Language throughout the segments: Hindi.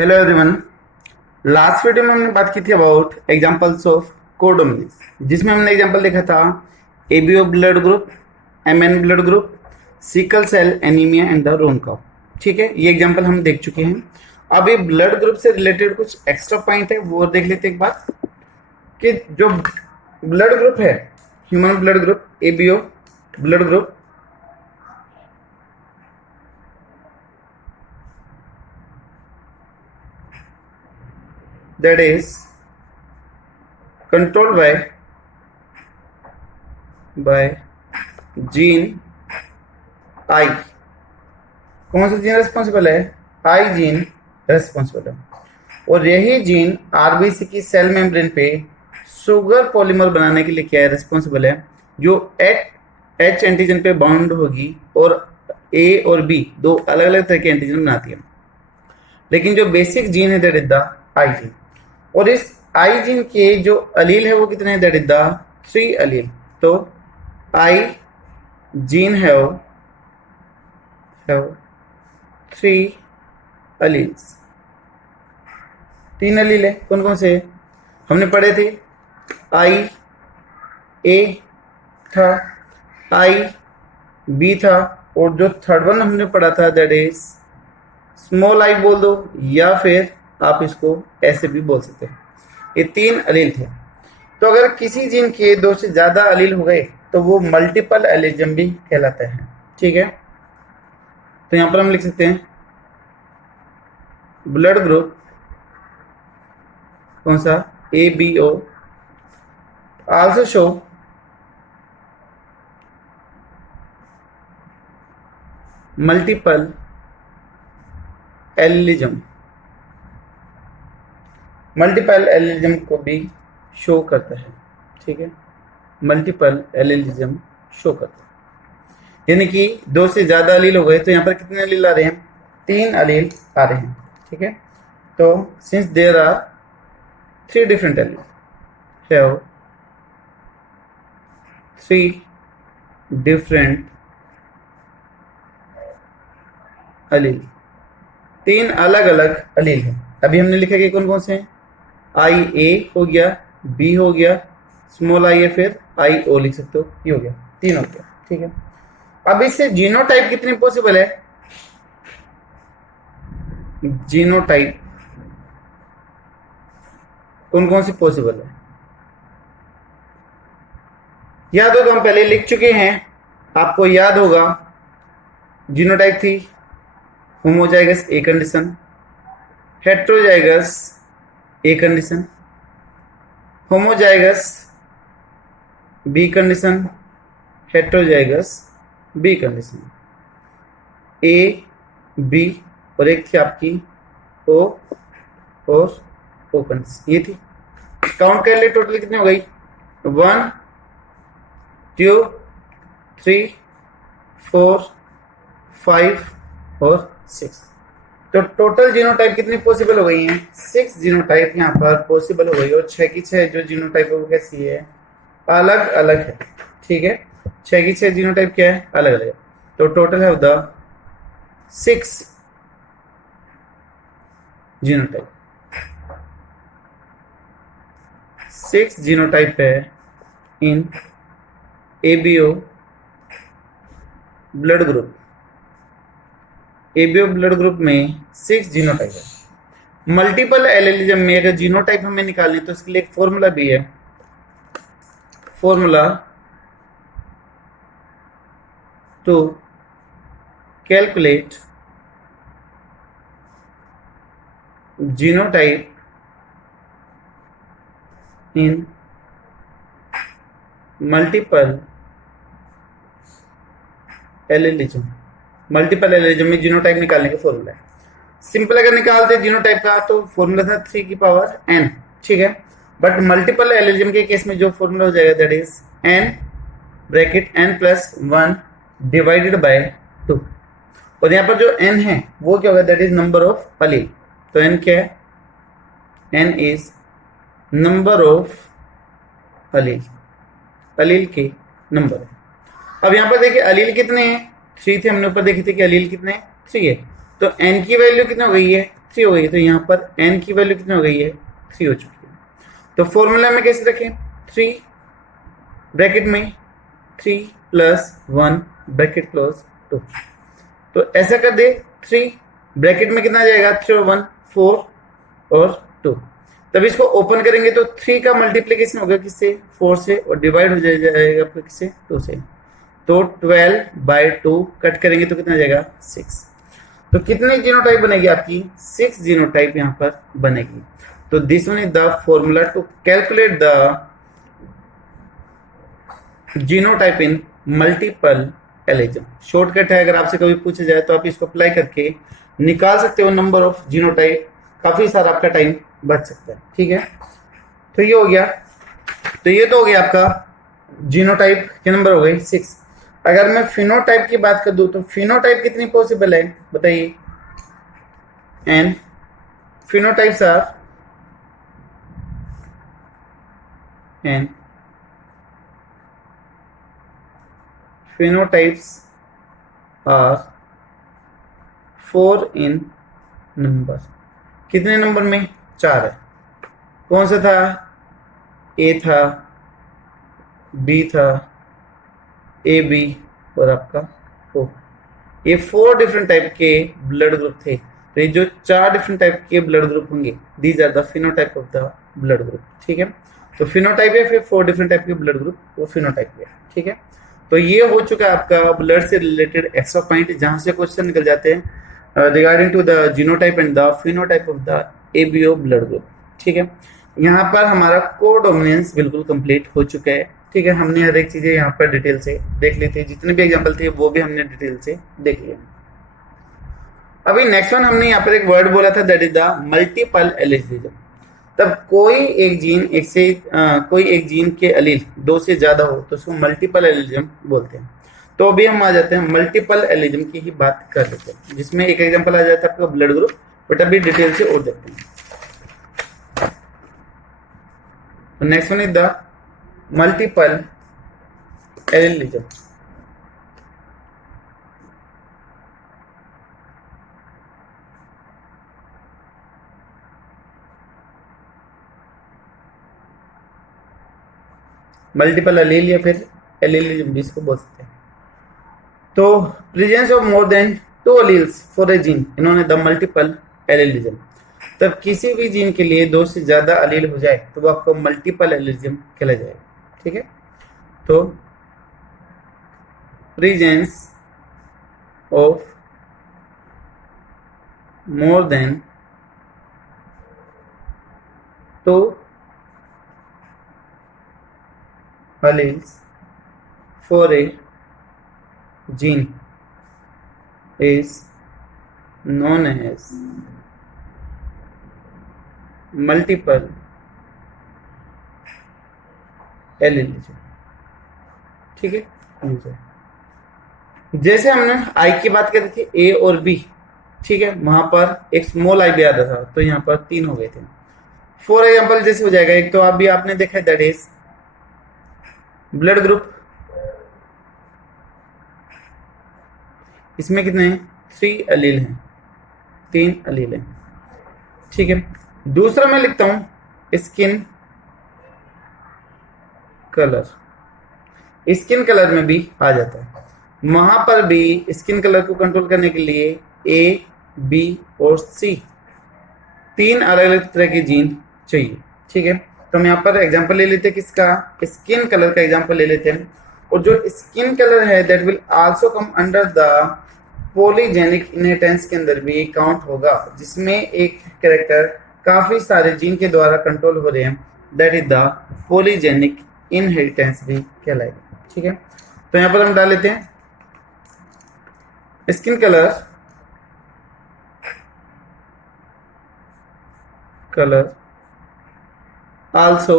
Hello everyone. लास्ट वीडियो में हमने बात की थी अबाउट एग्जांपल्स ऑफ कोडोमिनस, जिसमें हमने एग्जांपल देखा था ABO blood group, MN blood group, sickle cell anaemia and the roan cow. ठीक है, ये एग्जांपल हम देख चुके हैं। अब ये ब्लड ग्रुप से रिलेटेड कुछ एक्स्ट्रा पॉइंट है, वो देख लेते एक बार कि जो ब्लड ग्रुप है, human blood group, ABO blood group, that is controlled by gene I. कौन सा जीन रेस्पॉन्सिबल है? आई जीन रेस्पॉन्सिबल है। और यही जीन आरबीसी की सेल मेम्ब्रेन पे शुगर पॉलीमर बनाने के लिए क्या है? रेस्पॉन्सिबल है, जो एच एंटीजन पे बाउंड होगी और ए और बी दो अलग अलग तरह के एंटीजन बनाती है। लेकिन जो बेसिक जीन है that is the I gene. और इस आई जीन के जो अलील है वो कितने हैं? दैट इज द 3 अलील। तो आई जीन हैव 3 अलील्स। 3 अलील है। कौन कौन से हमने पढ़े थे? आई ए था, आई बी था, और जो थर्ड वन हमने पढ़ा था दैट इज स्मॉल आई बोल दो, या फिर आप इसको ऐसे भी बोल सकते हैं। ये 3 अलील थे। तो अगर किसी जीन के 2 से ज्यादा अलील हो गए तो वो मल्टीपल एलिजम भी कहलाता है। ठीक है, तो यहां पर हम लिख सकते हैं ब्लड ग्रुप कौन सा? A B O also show multiple allelism. Multiple allelism को भी शो करता है। ठीक है, मल्टीपल एलिज्म शो करता है, यानी कि 2 से ज्यादा अलील हो गए तो यहाँ पर कितने अलील आ रहे हैं? 3 अलील आ रहे हैं। ठीक है, तो since there are 3 different allele, have 3 different allele, 3 अलग अलग अलील हैं। अभी हमने लिखा कि कौन कौन से हैं? आई ए हो गया, बी हो गया, स्मॉल आई है, फिर आई ओ लिख सकते हो, ये हो गया, 3 हो गया। ठीक है, अब इससे जीनोटाइप कितनी पॉसिबल है? जीनोटाइप कौन कौन सी पॉसिबल है? याद होगा, हम पहले लिख चुके हैं, आपको याद होगा। जीनोटाइप थी homozygous A condition, heterozygous A condition, homozygous B condition, heterozygous B condition, A B, और एक थी आपकी ओ और ओ कंडीशन। ये थी। काउंट कर ले, टोटल कितनी हो गई? 1 2 3 4 5 और 6। तो टोटल जीनोटाइप कितनी पॉसिबल हो गई हैं? 6 जीनोटाइप यहाँ पर पॉसिबल हो गई। और 6 की 6 जो जीनोटाइप है वो कैसी है? अलग अलग है। ठीक है, 6 की 6 जीनोटाइप क्या है? अलग अलग है। तो टोटल है द 6 जीनोटाइप। 6 जीनोटाइप है in ABO blood group. ABO blood group में 6 जीनोटाइप है। मल्टीपल एलिलिज्म में अगर जीनोटाइप हमें निकालनी तो इसके लिए एक फॉर्मूला भी है। Formula to calculate genotype in multiple allelism. Multiple allelism में जीनोटाइप निकालने का फॉर्मूला है। सिंपल अगर निकालते जीनोटाइप का तो फॉर्मूला था 3 की पावर n। ठीक है, बट मल्टीपल एलिज्म के केस में जो फॉर्मूला हो जाएगा that is n bracket n plus 1 divided by 2। और यहाँ पर जो n है वो क्या होगा? That is number of allele. तो n क्या है? n is number of allele, allele के नंबर है। अब यहाँ पर देखिए अलील कितने हैं? 3 थे, हमने ऊपर देखे थे कि अलील कितने हैं? 3 है। तो n की वैल्यू कितना हो गई है? 3 हो गई, तो यहाँ पर n की वैल्यू कितनी हो गई है, 3 हो चुकी है। तो फॉर्मूला में कैसे रखें, 3 ब्रैकेट में 3 प्लस 1 ब्रैकेट क्लोज 2, तो ऐसा कर दे, 3 ब्रैकेट में कितना जाएगा, 3 और 1 4 और 2, तब इसको ओपन करेंगे तो 3 का मल्टीप्लीकेशन होगा किससे, 4 से, और डिवाइड हो जाएगा फिर किससे, 2 से, तो 12/2 कट करेंगे तो कितना जाएगा, 6। तो कितनी जीनोटाइप बनेगी आपकी, 6 जीनोटाइप यहाँ पर बनेगी। तो this one is the formula to calculate the genotype in multiple allelism. Shortcut है, अगर आपसे कभी पूछा जाए तो आप इसको अप्लाई करके निकाल सकते हो नंबर ऑफ जीनोटाइप, काफी सारा आपका टाइम बच सकता है। ठीक है, तो ये हो गया, तो ये तो हो गया आपका जीनोटाइप के नंबर हो गए 6। अगर मैं फिनोटाइप की बात कर दूं तो फिनोटाइप कितनी पॉसिबल है बताइए, and phenotypes are and phenotypes are 4 in number। कितने नंबर में, 4 है। कौन सा था, ए था, बी था, ए बी और आपका ओ, ये 4 डिफरेंट टाइप के ब्लड ग्रुप थे। तो ये जो 4 डिफरेंट टाइप के ब्लड ग्रुप होंगे, these are the phenotype of the blood group. ठीक है, तो फिनोटाइप है, फिर 4 डिफरेंट टाइप के ब्लड ग्रुप, वो फिनोटाइप है। ठीक है, तो ये हो चुका है आपका ब्लड से रिलेटेड एक्स्ट्रा पॉइंट, जहां से क्वेश्चन निकल जाते हैं regarding to the genotype and the phenotype of the ABO blood group. ठीक है, यहाँ पर हमारा कोडोमिनेंस बिल्कुल कंप्लीट हो चुका है। ठीक है, हमने हर एक चीजें यहाँ पर डिटेल से देख ली थी, जितने भी एग्जाम्पल थे वो भी हमने डिटेल से देख लिया। अभी नेक्स्ट वन हमने यहाँ पर एक वर्ड बोला था, दैट इज द मल्टीपल एलिजिज्म। तब कोई एक जीन के अलील 2 से ज्यादा हो तो उसको मल्टीपल एलिज्म बोलते हैं। तो अभी हम आ जाते हैं मल्टीपल एलिज्म की ही बात कर लेते हैं, जिसमें एक एग्जांपल आ जाता है आपका ब्लड ग्रुप, बट अभी डिटेल से और देखते हैं। Next one is the multiple allelism. Multiple allele या फिर एलिलिज्म भी इसको बोल सकते हैं। तो presence of more than 2 alleles for a gene, इन्होंने द मल्टीपल एलिलिज्म। तब किसी भी जीन के लिए 2 से ज्यादा अलील हो जाए तो वो आपको मल्टीपल एलिलिज्म कहला जाएगा। ठीक है, तो presence of more than 2 alleles for a gene is known as multiple allelism। ठीक है, जैसे हमने आई की बात करी थी, ए और बी, ठीक है, वहां पर एक स्मॉल आई भी आ रहा था, तो यहाँ पर 3 हो गए थे। फॉर एग्जाम्पल जैसे हो जाएगा, एक तो आप भी आपने देखा है, दैट इज ब्लड ग्रुप, इसमें कितने हैं, 3 अलील हैं, 3 अलील हैं। ठीक है, दूसरा मैं लिखता हूं स्किन कलर, स्किन कलर में भी आ जाता है, वहां पर भी स्किन कलर को कंट्रोल करने के लिए ए, बी और सी 3 अलग अलग तरह के जीन चाहिए। ठीक है, तो हम यहाँ पर एग्जांपल ले लेते हैं, किसका, स्किन कलर का एग्जांपल ले लेते हैं। और जो स्किन कलर है that will also come under the polygenic inheritance के अंदर भी काउंट होगा, जिसमें एक कैरेक्टर काफी सारे जीन के द्वारा कंट्रोल हो रहे हैं, that is the polygenic inheritance भी कहलाएगा। ठीक है, तो यहाँ पर हम डाल लेते हैं skin colour also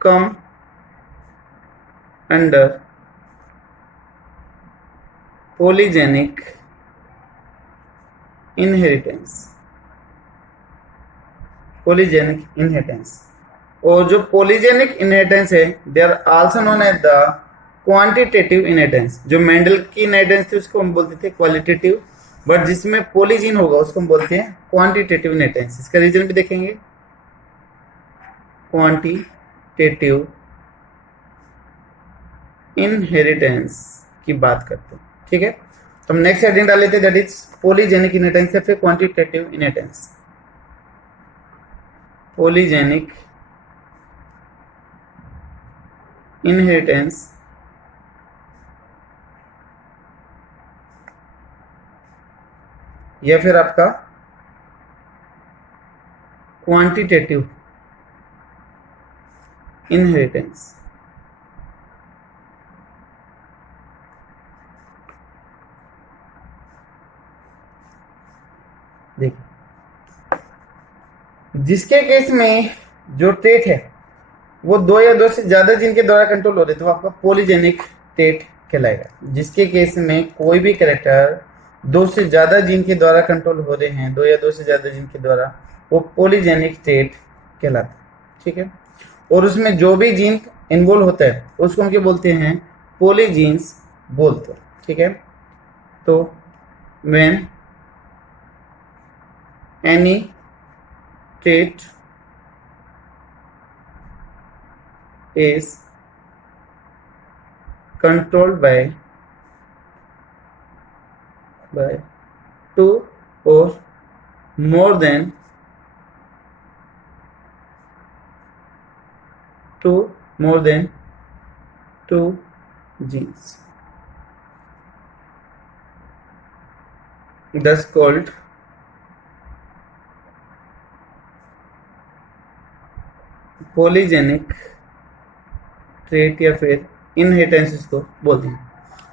come under polygenic inheritance। और जो पॉलीजेनिक इनहेरिटेंस है, they are also known as the quantitative inheritance. जो मेंडल की इनहेरिटेंस थी उसको हम बोलते थे क्वालिटेटिव, बट जिसमें पॉलीजीन होगा उसको हम बोलते हैं क्वांटिटेटिव इनहेरिटेंस। इसका रीजन भी देखेंगे, क्वांटिटेटिव इनहेरिटेंस की बात करते हैं, ठीक है। तो हम नेक्स्ट हेडिंग डाल लेते हैं, दैट इज पॉलीजेनिक इनहेरिटेंस या फिर क्वांटिटेटिव इनहेरिटेंस। पॉलीजेनिक इनहेरिटेंस या फिर आपका क्वांटिटेटिव इनहेरिटेंस। देखिए, जिसके केस में जो ट्रेट है वो दो या दो से ज्यादा जीन के द्वारा कंट्रोल हो रहे तो आपका पॉलीजेनिक ट्रेट कहलाएगा। जिसके केस में कोई भी कैरेक्टर दो से ज्यादा जीन के द्वारा कंट्रोल हो रहे हैं, दो या दो से ज्यादा जीन के द्वारा, वो पॉलीजेनिक ट्रेट कहलाता है, ठीक है। और उसमें जो भी जीन इन्वॉल्व होता है उसको हम क्या बोलते हैं, पॉलीजीन्स बोलते हैं, ठीक है। तो when any trait is controlled by two or more than two genes, thus called polygenic trait या फिर इनहेरिटेंस इसको बोलते हैं।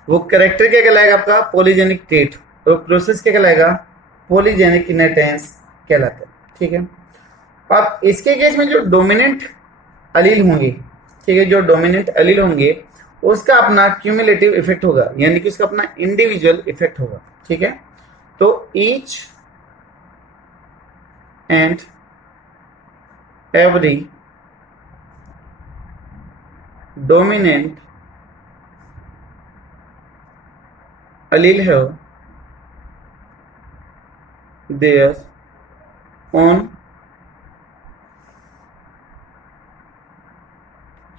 वो कैरेक्टर क्या कहलाएगा आपका, पॉलीजेनिक ट्रेट, और प्रोसेस क्या कहलाएगा, पॉलीजेनिक इनहेरिटेंस कहलाता है, ठीक है। अब इसके केस में जो डोमिनेंट अलील होंगे, ठीक है, जो डोमिनेंट अलील होंगे उसका अपना क्यूमुलेटिव इफेक्ट होगा, यानी कि उसका अपना इंडिविजुअल इफेक्ट होगा, ठीक है। तो each and every dominant allele have their own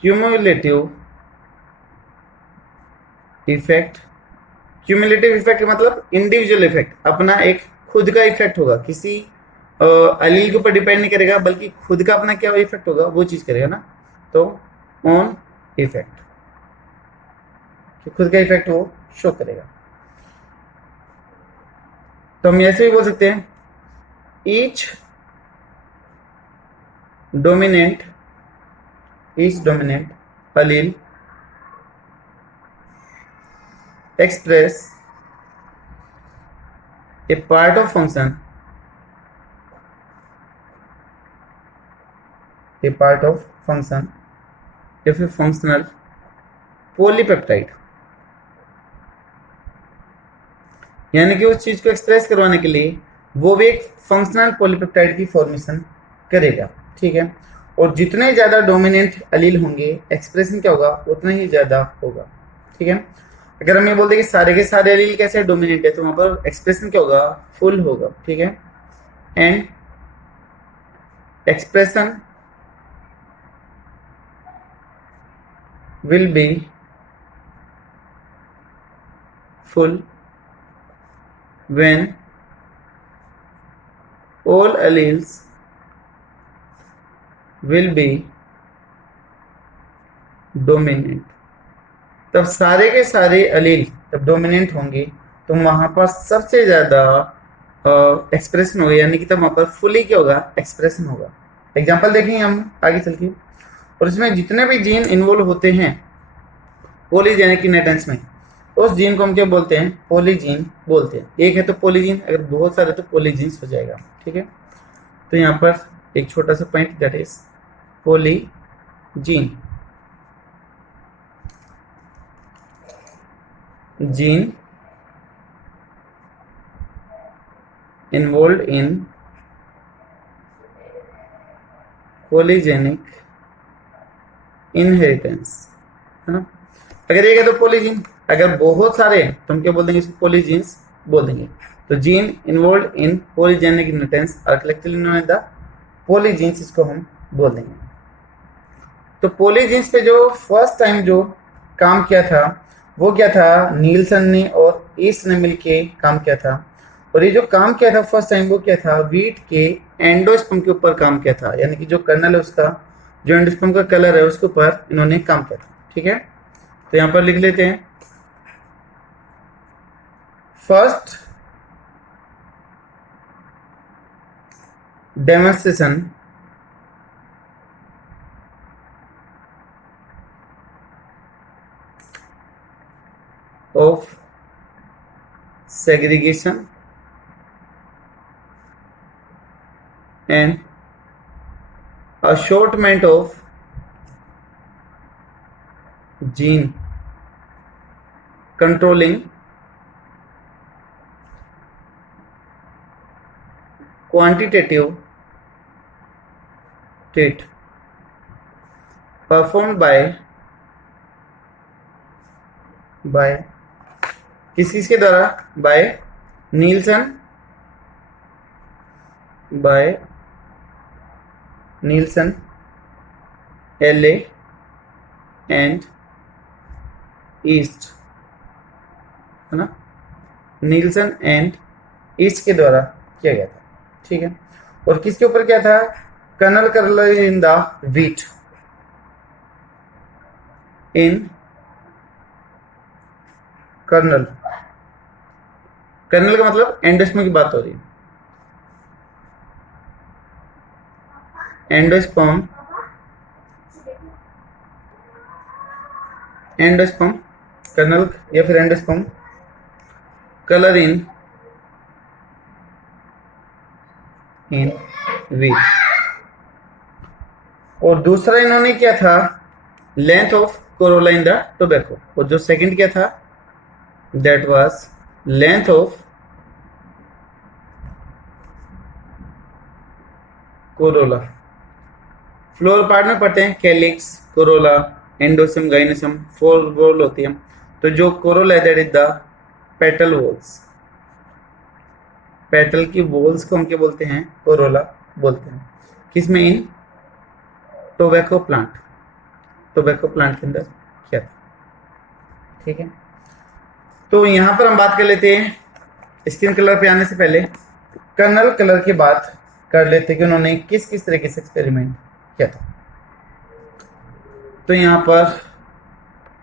cumulative effect. Cumulative effect मतलब इंडिविजुअल इफेक्ट, अपना एक खुद का इफेक्ट होगा, किसी अलील के ऊपर डिपेंड नहीं करेगा, बल्कि खुद का अपना क्या इफेक्ट होगा वो चीज करेगा ना। तो ऑन इफेक्ट, खुद का इफेक्ट वो शो करेगा। तो हम ऐसे भी बोल सकते हैं, each dominant allele express a part of function या फिर फंक्शनल पॉलीपेप्टाइड, यानी कि उस चीज को एक्सप्रेस करवाने के लिए वो भी एक फंक्शनल पॉलीपेप्टाइड की फॉर्मेशन करेगा, ठीक है। और जितने ज्यादा डोमिनेंट अलील होंगे एक्सप्रेशन क्या होगा उतना ही ज्यादा होगा, ठीक है। अगर हम ये बोलते हैं कि सारे के सारे अलील कैसे डोमिनेंट है तो वहां पर एक्सप्रेशन क्या होगा, फुल होगा, ठीक है। And expression will be full when all alleles will be dominant। तब सारे के सारे अलील जब डोमिनेंट होंगे तो वहां पर सबसे ज्यादा एक्सप्रेशन होगा, यानी कि तब वहां पर फुली क्या होगा, एक्सप्रेशन होगा। एग्जांपल देखेंगे हम आगे चल के, और इसमें जितने भी जीन इन्वॉल्व होते हैं पॉलीजेनिक इनहेरिटेंस में, उस जीन को हम क्या बोलते हैं, पॉलीजीन बोलते हैं। एक है तो पॉलीजीन, अगर बहुत सारे तो पॉलीजीन्स हो जाएगा, ठीक है। तो यहाँ पर एक छोटा सा point, that is polygene. Gene involve in polygenic inheritance, है ना। अगर एक है तो पॉलीजीन, अगर बहुत सारे हैं तो हम क्या बोल देंगे, इसको पॉलीजीन्स बोल देंगे, तो gene involve in polygenic inheritance are collectively known as the polygenes, इसको हम बोल देंगे। तो पॉलीजीन्स पे जो फर्स्ट टाइम जो काम किया था वो क्या था, नीलसन ने और ईस्ट ने मिलके काम किया था। और ये जो काम किया था फर्स्ट टाइम वो क्या था, वीट के एंडोस्पर्म के ऊपर काम किया था, यानी कि जो कर्नल है उसका, जो एंडोस्पर्म का कलर है उसके ऊपर इन्होंने काम किया था। ठीक है, तो यहां पर लिख लेते हैं first demonstration of segregation and assortment of gene controlling quantitative trait performed by किसके द्वारा, by Nilsson Ehle and East, है ना, नीलसन एंड ईस्ट के द्वारा किया गया था। ठीक है, और किसके ऊपर क्या था, kernel colour in the wheat in kernel का मतलब एंडोस्पर्म की बात हो रही है, एंडोस्पर्म कर्नल या फिर एंडोस्पर्म कलर इन वीट। और दूसरा इन्होंने क्या था, length of Corolla in the tobacco, और जो सेकंड क्या था, that was length of corolla। Floor part में पढ़ते हैं कैलिक्स, कोरोला, एंडोसम, गाइनोसम, 4 वॉल होती है। तो जो कोरोला है that is the petal walls, petal की वॉल्स को हम क्या बोलते हैं, कोरोला बोलते हैं। किसमें, इन टोबैको प्लांट के अंदर क्या था। ठीक है, तो यहां पर हम बात कर लेते हैं स्किन कलर पे आने से पहले कर्नल कलर की बात कर लेते हैं कि उन्होंने किस किस तरीके से एक्सपेरिमेंट किया था। तो यहां पर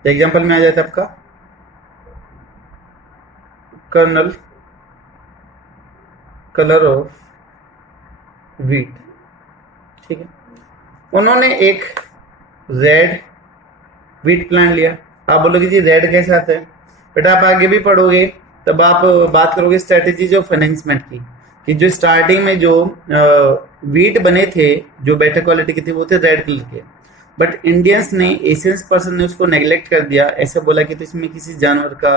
एग्जांपल में आ जाता है आपका कर्नल कलर ऑफ व्हीट। ठीक है, उन्होंने एक रेड व्हीट प्लांट लिया। आप बोलोगे जी रेड कैसे आता है, बेटा आप आगे भी पढ़ोगे तब आप बात करोगे स्ट्रेटेजीज ऑफ फाइनेंसमेंट की, कि जो स्टार्टिंग में जो वीट बने थे जो बेटर क्वालिटी के थे वो थे रेड कलर के, बट इंडियंस ने, एशियंस पर्सन ने उसको नेग्लेक्ट कर दिया। ऐसा बोला कि तो इसमें किसी जानवर का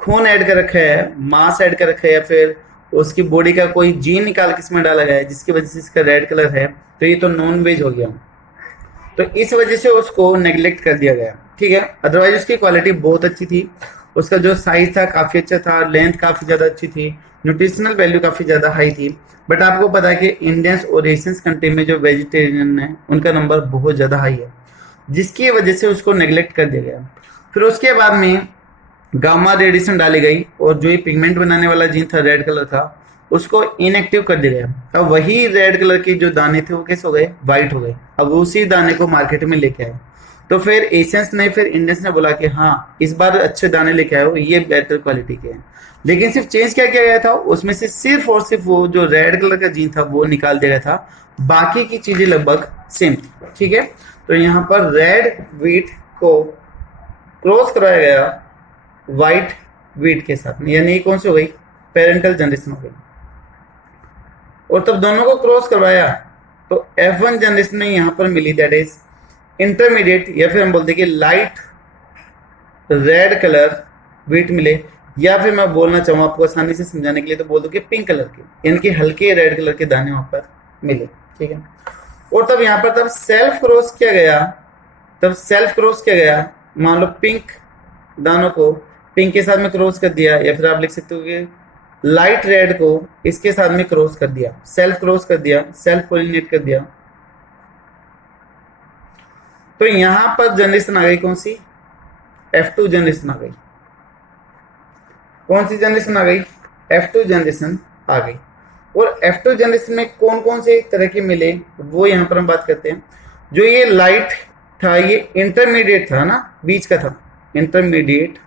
खून ऐड कर रखा है, मांस ऐड कर रखा है, या फिर उसकी बॉडी का कोई जीन निकाल के इसमें डाला गया है जिसकी वजह से इसका रेड कलर है, तो ये तो नॉन वेज हो गया। तो इस वजह से उसको नेग्लेक्ट कर दिया गया। ठीक है, अदरवाइज उसकी क्वालिटी बहुत अच्छी थी, उसका जो साइज था काफी अच्छा था, लेंथ काफी ज्यादा अच्छी थी, न्यूट्रिशनल वैल्यू काफी ज्यादा हाई थी। बट आपको पता है कि इंडियंस और एशियंस कंट्री में जो वेजिटेरियन है उनका नंबर बहुत ज्यादा हाई है, जिसकी वजह से उसको नेग्लेक्ट कर दिया गया। फिर उसके बाद में गामा रेडिएशन डाली गई और जो ये पिगमेंट बनाने वाला जीन था रेड कलर का उसको इनएक्टिव कर दिया गया। अब वही रेड कलर के जो दाने थे वो कैसे हो गए, व्हाइट हो गए। अब उसी दाने को मार्केट में लेके आए, तो फिर एशियंस ने, फिर इंडियंस ने बोला कि हाँ इस बार अच्छे दाने लेके आए हो, ये बेटर क्वालिटी के हैं। लेकिन सिर्फ चेंज क्या किया गया था, उसमें से सिर्फ और सिर्फ वो जो रेड कलर का जीन था वो निकाल दिया गया था, बाकी की चीजें लगभग सेम थी। ठीक है, तो यहाँ पर रेड व्हीट को क्रॉस कराया गया व्हाइट व्हीट के साथ में, यानी कौन सी हो गई, पेरेंटल जनरेशन हो गई। और तब दोनों को क्रॉस करवाया तो F1 जनरेशन में यहाँ पर मिली, दैट इज इंटरमीडिएट, या फिर हम बोलते हैं कि लाइट रेड कलर व्हीट मिले, या फिर मैं बोलना चाहूँ आपको आसानी से समझाने के लिए तो बोल दूं कि पिंक कलर के, यानी कि हल्के रेड कलर के दाने वहां पर मिले। ठीक है, और तब यहाँ पर सेल्फ क्रॉस किया गया, मान लो पिंक दानों को पिंक के साथ में क्रॉस कर दिया, या फिर आप लिख सकते हो कि लाइट रेड को इसके साथ में क्रॉस कर दिया, सेल्फ क्रॉस कर दिया, सेल्फ पोलिनेट कर दिया, तो यहां पर जनरेशन आ गई कौन सी, F2 जनरेशन आ गई। कौन सी जनरेशन आ गई, F2 जनरेशन आ गई। और F2 जनरेशन में कौन कौन से तरह के मिले वो यहां पर हम बात करते हैं। जो ये लाइट था ये इंटरमीडिएट था ना, बीच का था, इंटरमीडिएट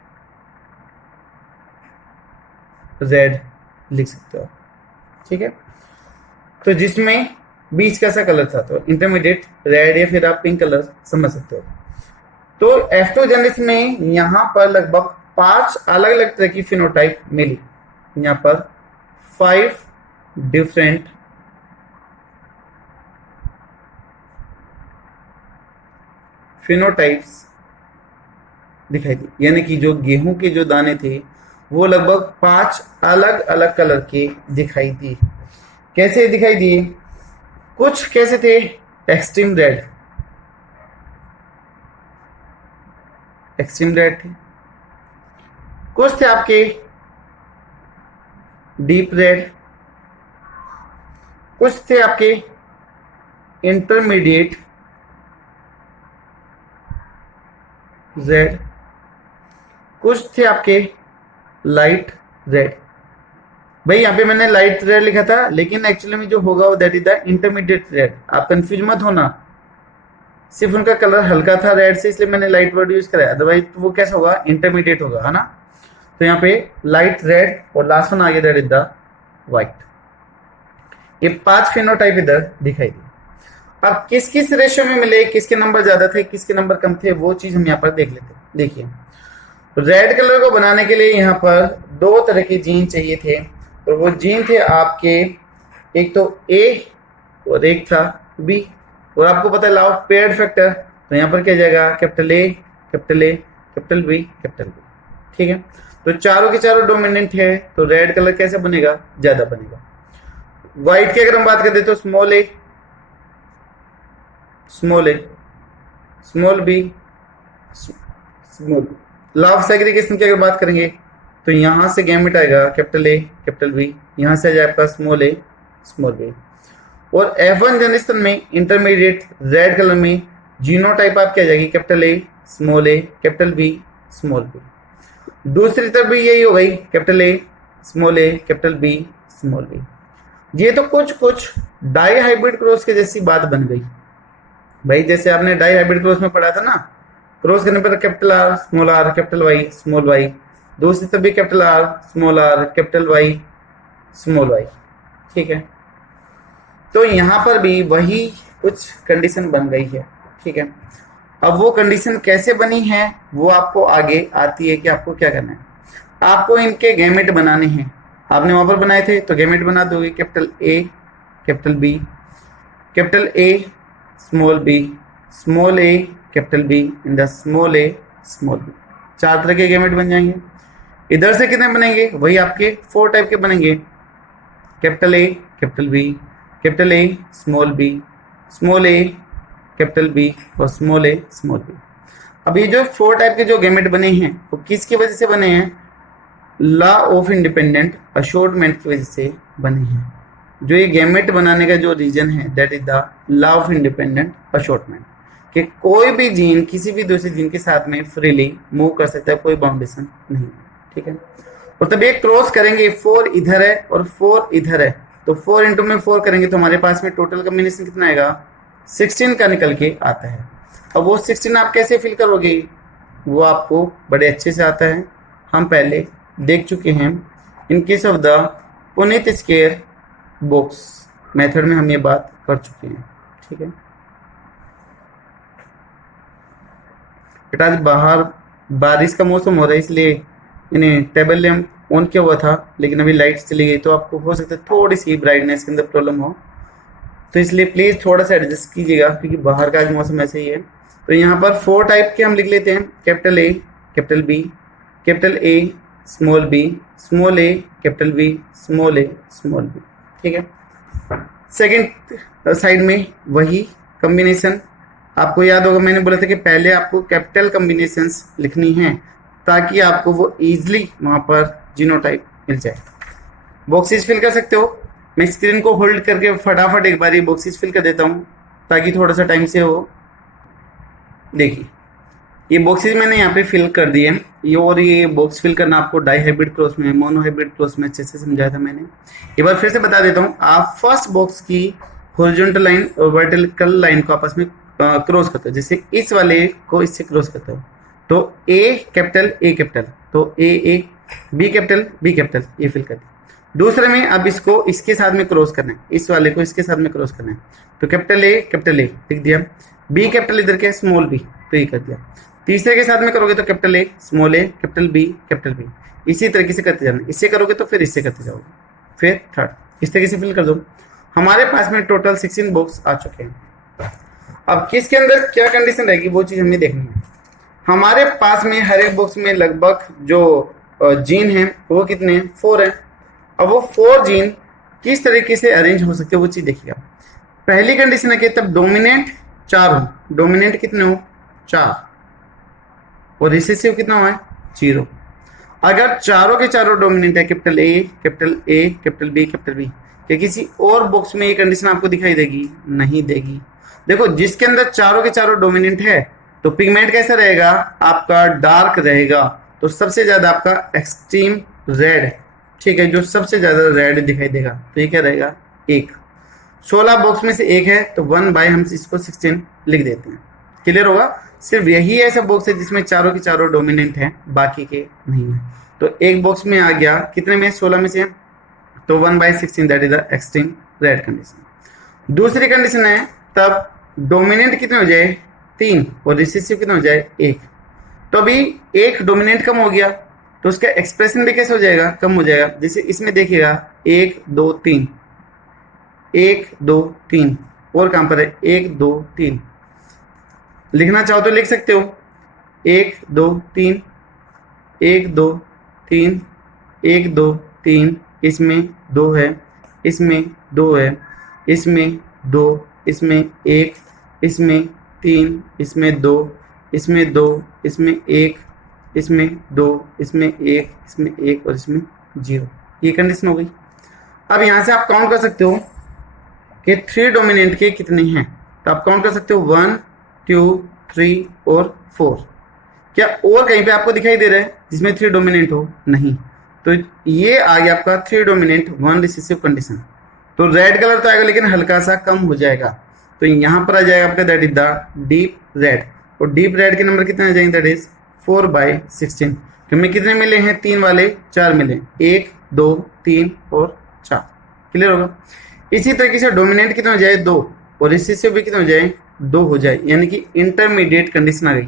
रेड लिख सकते हो, ठीक है। तो जिसमें बीच का सा कलर था, तो इंटरमीडिएट रेड या फिर आप पिंक कलर समझ सकते हो। तो F2 जनरेशन में यहां पर लगभग 5 अलग अलग तरह की फिनोटाइप मिली। यहां पर 5 डिफरेंट फिनोटाइप्स दिखाई दी, यानी कि जो गेहूं के जो दाने थे वो लगभग 5 अलग अलग कलर के दिखाई दिए। कैसे दिखाई दिए, कुछ कैसे थे, एक्सट्रीम रेड, एक्सट्रीम रेड थे, कुछ थे आपके डीप रेड, कुछ थे आपके इंटरमीडिएट रेड, कुछ थे आपके लाइट रेड। भाई यहाँ पे मैंने लाइट रेड लिखा था, लेकिन एक्चुअली में जो होगा वो that is the intermediate red. आप कंफ्यूज मत होना, सिर्फ उनका कलर हल्का था रेड से, इसलिए मैंने लाइट वर्ड यूज करा, अदरवाइज तो वो कैसा होगा, इंटरमीडिएट होगा, है ना। तो यहाँ पे लाइट रेड और लास्ट वन आ गया दैट इज द व्हाइट। ये 5 फिनोटाइप इधर दिखाई दी। अब किस किस रेशियो में मिले, किसके नंबर ज्यादा थे, किसके नंबर कम थे, वो चीज हम यहाँ पर देख लेते हैं। देखिए रेड कलर को बनाने के लिए यहाँ पर 2 तरह के जीन चाहिए थे, और वो जीन थे आपके, एक तो ए और एक था बी। और आपको पता है लॉ ऑफ पेयर्ड फैक्टर, तो यहाँ पर क्या जाएगा, capital A, capital A, capital B, capital B, ठीक है। तो चारों के चारों डोमिनेंट है, तो रेड कलर कैसे बनेगा, ज्यादा बनेगा। व्हाइट की अगर हम बात करें तो small A, small A, small B, small. Law of segregation की अगर बात करेंगे तो यहां से गैमेट आएगा कैपिटल ए, कैपिटल बी, यहां से आ जाए आपका स्मॉल ए, स्मॉल बी। और F1 जनरेशन में इंटरमीडिएट रेड कलर में जीनोटाइप आपकी आ जाएगी capital A, small A, capital B, small B. दूसरी तरफ भी यही हो गई, capital A, small A, capital B, small B. ये तो कुछ डाई हाइब्रिड क्रॉस के जैसी बात बन गई भाई, जैसे आपने डाई हाइब्रिड क्रॉस में पढ़ा था ना, क्रॉस करने पर capital R, small R, capital Y, small Y, दूसरी तरफ भी capital R, small R, capital Y, small Y, ठीक है। तो यहां पर भी वही कुछ कंडीशन बन गई है, ठीक है। अब वो कंडीशन कैसे बनी है वो आपको आगे आती है कि आपको क्या करना है। आपको इनके गैमेट बनाने हैं, आपने वहां पर बनाए थे तो गैमेट बना दोगे, capital A, capital B, capital A, small B, small A, capital B, in the small A, small B. 4 तरह के गैमेट बन जाएंगे। इधर से कितने बनेंगे, वही आपके 4 टाइप के बनेंगे, capital A, capital B, capital A, small B, small A, capital B और स्मॉल ए, स्मॉल बी। अब ये जो 4 टाइप के जो गैमेट बने हैं वो किसकी वजह से बने हैं, लॉ ऑफ इंडिपेंडेंट अशोर्टमेंट की वजह से बने हैं। जो ये गैमेट बनाने का जो रीजन है that is the law of independent assortment, कि कोई भी जीन किसी भी दूसरे जीन के साथ में फ्रीली मूव कर सकता है, कोई बाउंडेशन नहीं, ठीक है। और तब ये क्रॉस करेंगे, 4 इधर है और 4 इधर है, तो 4 इंटू में 4 करेंगे तो हमारे पास में टोटल कॉम्बिनेशन कितना आएगा, 16 का निकल के आता है। अब वो 16 आप कैसे फिल करोगे, वो आपको बड़े अच्छे से आता है, हम पहले देख चुके हैं। In case of the Puneet square box method में हम ये बात कर चुके हैं, ठीक है। बेटा आज बाहर बारिश का मौसम हो रहा है, इसलिए इन्हें टेबल लैंप ऑन किया हुआ था, लेकिन अभी लाइट चली गई, तो आपको हो सकता है थोड़ी सी ब्राइटनेस के अंदर प्रॉब्लम हो, तो इसलिए प्लीज़ थोड़ा सा एडजस्ट कीजिएगा, क्योंकि बाहर का आज मौसम ऐसे ही है। तो यहाँ पर 4 टाइप के हम लिख लेते हैं, capital A, capital B, capital A, small B, small A, capital B, small A, small B, ठीक है। सेकेंड साइड में वही कॉम्बिनेशन, आपको याद होगा मैंने बोला था कि पहले आपको कैपिटल कॉम्बिनेशंस लिखनी है ताकि आपको वो इजीली वहाँ पर जीनोटाइप मिल जाए। बॉक्सेस फिल कर सकते हो। मैं स्क्रीन को होल्ड करके फटाफट एक बार ये बॉक्सेस फिल कर देता हूँ ताकि थोड़ा सा टाइम से हो। देखिए ये बॉक्सेस मैंने यहाँ पे फिल कर दिए। ये बॉक्स फिल करना आपको डाई हाइब्रिड क्रॉस में, मोनो हाइब्रिड क्रॉस में अच्छे से समझाया था मैंने। एक बार फिर से बता देता हूँ। आप फर्स्ट बॉक्स की हॉरिजॉन्टल लाइन और वर्टिकल लाइन को आपस में क्रॉस करते हो, जैसे इस वाले को इससे क्रॉस करते हो तो ए कैपिटल, तो ए बी कैपिटल ये फिल कर दिया। दूसरे में अब इसको इसके साथ में क्रॉस करना है, इस वाले को इसके साथ में क्रॉस करना है तो कैपिटल ए लिख दिया। बी कैपिटल इधर के स्मॉल बी तो ये कर दिया। तीसरे के साथ में करोगे तो capital A small A capital B, इसी तरीके से करते जाना। इससे करोगे तो फिर इससे करते जाओगे, फिर थर्ड इस तरीके से फिल कर दो। हमारे पास में टोटल 16 बॉक्स आ चुके हैं। अब किसके अंदर क्या कंडीशन रहेगी वो चीज हमें देखनी है। हमारे पास में हर एक बॉक्स में लगभग जो जीन है वो कितने हैं, 4 है। अब वो 4 जीन किस तरीके से अरेंज हो सकते हैं वो चीज देखिएगा। पहली कंडीशन है कि तब डोमिनेंट 4 हो, डोमिनेंट कितने हो 4, और रिसेसिव कितना हुआ है 0। अगर चारों के चारों डोमिनेंट है कैपिटल ए कैपिटल बी, क्या किसी और बॉक्स में ये कंडीशन आपको दिखाई देगी? नहीं देगी। देखो जिसके अंदर चारों के चारों डोमिनेंट है तो पिगमेंट कैसा रहेगा आपका, डार्क रहेगा। तो सबसे ज्यादा आपका एक्सट्रीम रेड, ठीक है, जो सबसे ज्यादा रेड दिखाई देगा तो ये क्या रहेगा 1। 16 बॉक्स में से 1 है तो 1 बाय हम इसको 16 लिख देते हैं। क्लियर होगा? सिर्फ यही ऐसा बॉक्स है जिसमें चारों के चारों डोमिनेंट हैं, बाकी के नहीं है। तो एक बॉक्स में आ गया कितने में, 16 में से, तो 1/16 that is the extreme red condition. दूसरी कंडीशन है तब डोमिनेंट कितने हो जाए 3 और रिसेसिव कितना हो जाए 1। तो अभी एक डोमिनेंट कम हो गया तो उसका एक्सप्रेशन भी कैसे हो जाएगा, कम हो जाएगा। जैसे इसमें देखिएगा 1 2 3 1 2 3, और कहां पर है 1 2 3, लिखना चाहो तो लिख सकते हो 1 2 3 1 2 3 1 2 3, इसमें 2 है, इसमें 2 है, इसमें 2, इसमें 1, इसमें 3, इसमें 2, इसमें 2, इसमें 1, इसमें 2, इसमें 1, इसमें 1 और इसमें 0। ये कंडीशन हो गई। अब यहां से आप काउंट कर सकते हो कि 3 डोमिनेंट के कितने हैं, तो आप काउंट कर सकते हो 1 2 3 और 4। क्या और कहीं पे आपको दिखाई दे रहा है जिसमें 3 डोमिनेंट हो? नहीं। तो ये आ गया आपका 3 डोमिनेंट 1 रिसेसिव कंडीशन। तो रेड कलर तो आएगा लेकिन हल्का सा कम हो जाएगा, तो यहां पर आ जाएगा आपका that is the deep red. और डीप रेड के नंबर कितने आ जाएंगे, दैट इज 4/16। हमें कितने मिले हैं, 3 वाले 4 मिले, 1 2 3 और 4। क्लियर होगा? इसी तरीके से डोमिनेंट कितने हो जाए 2 और रिसेसिव भी कितने हो जाए 2 हो जाए, यानी कि इंटरमीडिएट कंडीशन आ गई।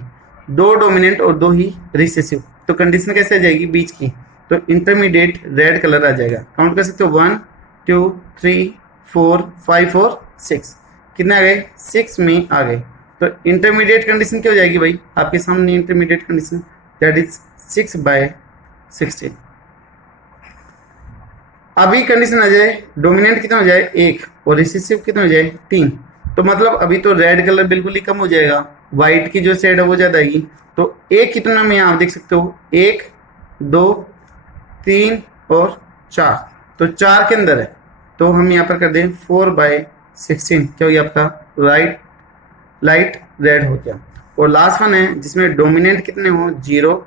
2 डोमिनेंट और 2 ही रिसेसिव, तो कंडीशन कैसे आ जाएगी बीच की, तो इंटरमीडिएट रेड कलर आ जाएगा। काउंट कर सकते हो 1 2 3 4 5 और 6, कितने आ गए 6 में आ गए। तो इंटरमीडिएट कंडीशन क्या हो जाएगी भाई, आपके सामने इंटरमीडिएट कंडीशन दैट इज 6/16। अभी कंडीशन आ जाए डोमिनेंट कितना हो जाए 1 और रिसेसिव कितना हो जाए 3, तो मतलब अभी तो रेड कलर बिल्कुल ही कम हो जाएगा, व्हाइट की जो शेड है वो ज्यादा आएगी। तो एक कितना में आप देख सकते हो 1 2 3 और 4, तो 4 के अंदर है, तो हम यहाँ पर कर दें 4/16, क्या हो गया आपका लाइट रेड हो गया। और लास्ट वन है जिसमें डोमिनेंट कितने हो 0,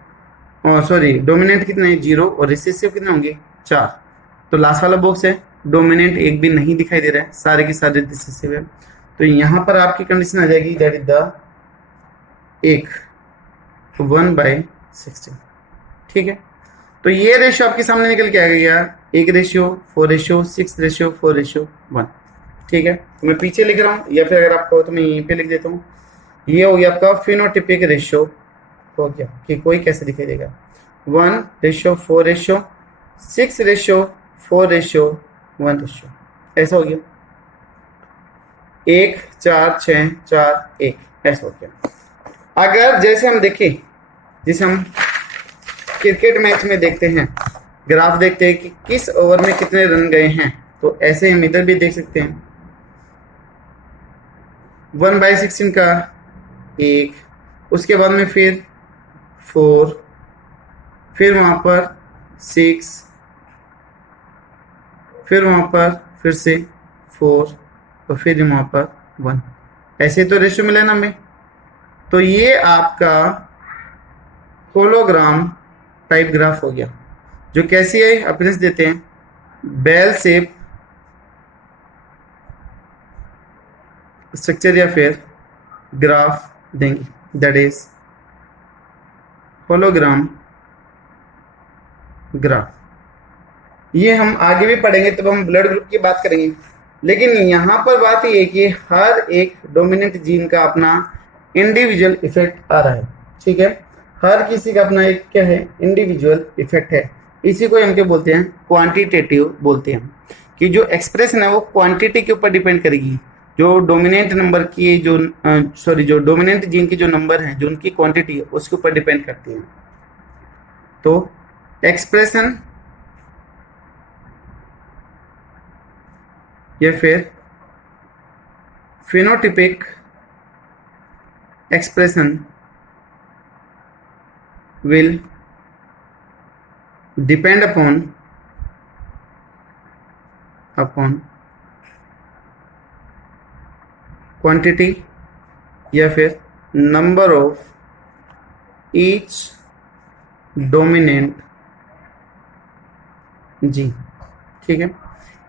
डोमिनेंट कितने 0 और रिसेसिव कितने होंगे 4। तो लास्ट वाला बॉक्स है डोमिनेंट एक भी नहीं दिखाई दे रहा है, सारे के सारे रिसेसिव है। तो यहाँ पर आपकी कंडीशन आ जाएगी दैट इज द 1/16। ठीक है, तो ये रेशियो आपके सामने निकल के आ गया 1:4:6:4:1। ठीक है, तो मैं पीछे लिख रहा हूँ या फिर अगर आपको तो मैं यहीं पे लिख देता हूँ। ये हो गया आपका फिनोटिपिक रेशियो हो गया कि कोई कैसे दिखाई देगा 1:4:6:4:1, ऐसा हो गया 1 4 6 4 1, ऐसा हो गया। अगर जैसे हम देखें, जिसे हम क्रिकेट मैच में देखते हैं, ग्राफ देखते हैं कि किस ओवर में कितने रन गए हैं, तो ऐसे हम इधर भी देख सकते हैं 1/16 का 1, उसके बाद में फिर 4, फिर वहां पर 6, फिर वहाँ पर फिर से 4 और फिर वहाँ पर 1, ऐसे तो रेशियो मिला ना हमें। तो ये आपका होलोग्राम टाइप ग्राफ हो गया, जो कैसी है अपीयरेंस देते हैं, बेल शेप स्ट्रक्चर या फिर ग्राफ देंगे, दैट इज होलोग्राम ग्राफ। ये हम आगे भी पढ़ेंगे, तब हम ब्लड ग्रुप की बात करेंगे। लेकिन यहाँ पर बात ये है कि हर एक डोमिनेंट जीन का अपना इंडिविजुअल इफेक्ट आ रहा है, ठीक है। हर किसी का अपना एक क्या है, इंडिविजुअल इफेक्ट है। इसी को हम क्या बोलते हैं, क्वांटिटेटिव बोलते हैं, कि जो एक्सप्रेशन है वो क्वांटिटी के ऊपर डिपेंड करेगी। जो डोमिनेंट नंबर की जो जो डोमिनेंट जीन की जो नंबर है, जो उनकी क्वांटिटी है, उसके ऊपर डिपेंड करती है। तो एक्सप्रेशन या फिर phenotypic expression will depend upon quantity या फिर number of each dominant gene, ठीक है।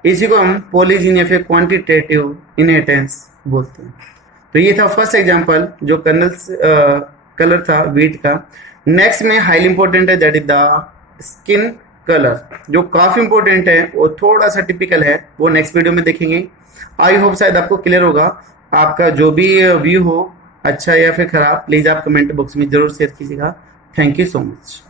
इसी को हम पॉलीजीन या फिर क्वांटिटेटिव इनहेरिटेंस बोलते हैं। तो ये था फर्स्ट एग्जांपल जो कलर था वीट का। नेक्स्ट में हाईली इंपॉर्टेंट है, that is the skin colour, जो काफी इंपॉर्टेंट है और थोड़ा सा टिपिकल है, वो नेक्स्ट वीडियो में देखेंगे। आई होप शायद आपको क्लियर होगा। आपका जो भी व्यू हो, अच्छा या फिर खराब, प्लीज आप कमेंट बॉक्स में जरूर शेयर कीजिएगा। Thank you so much.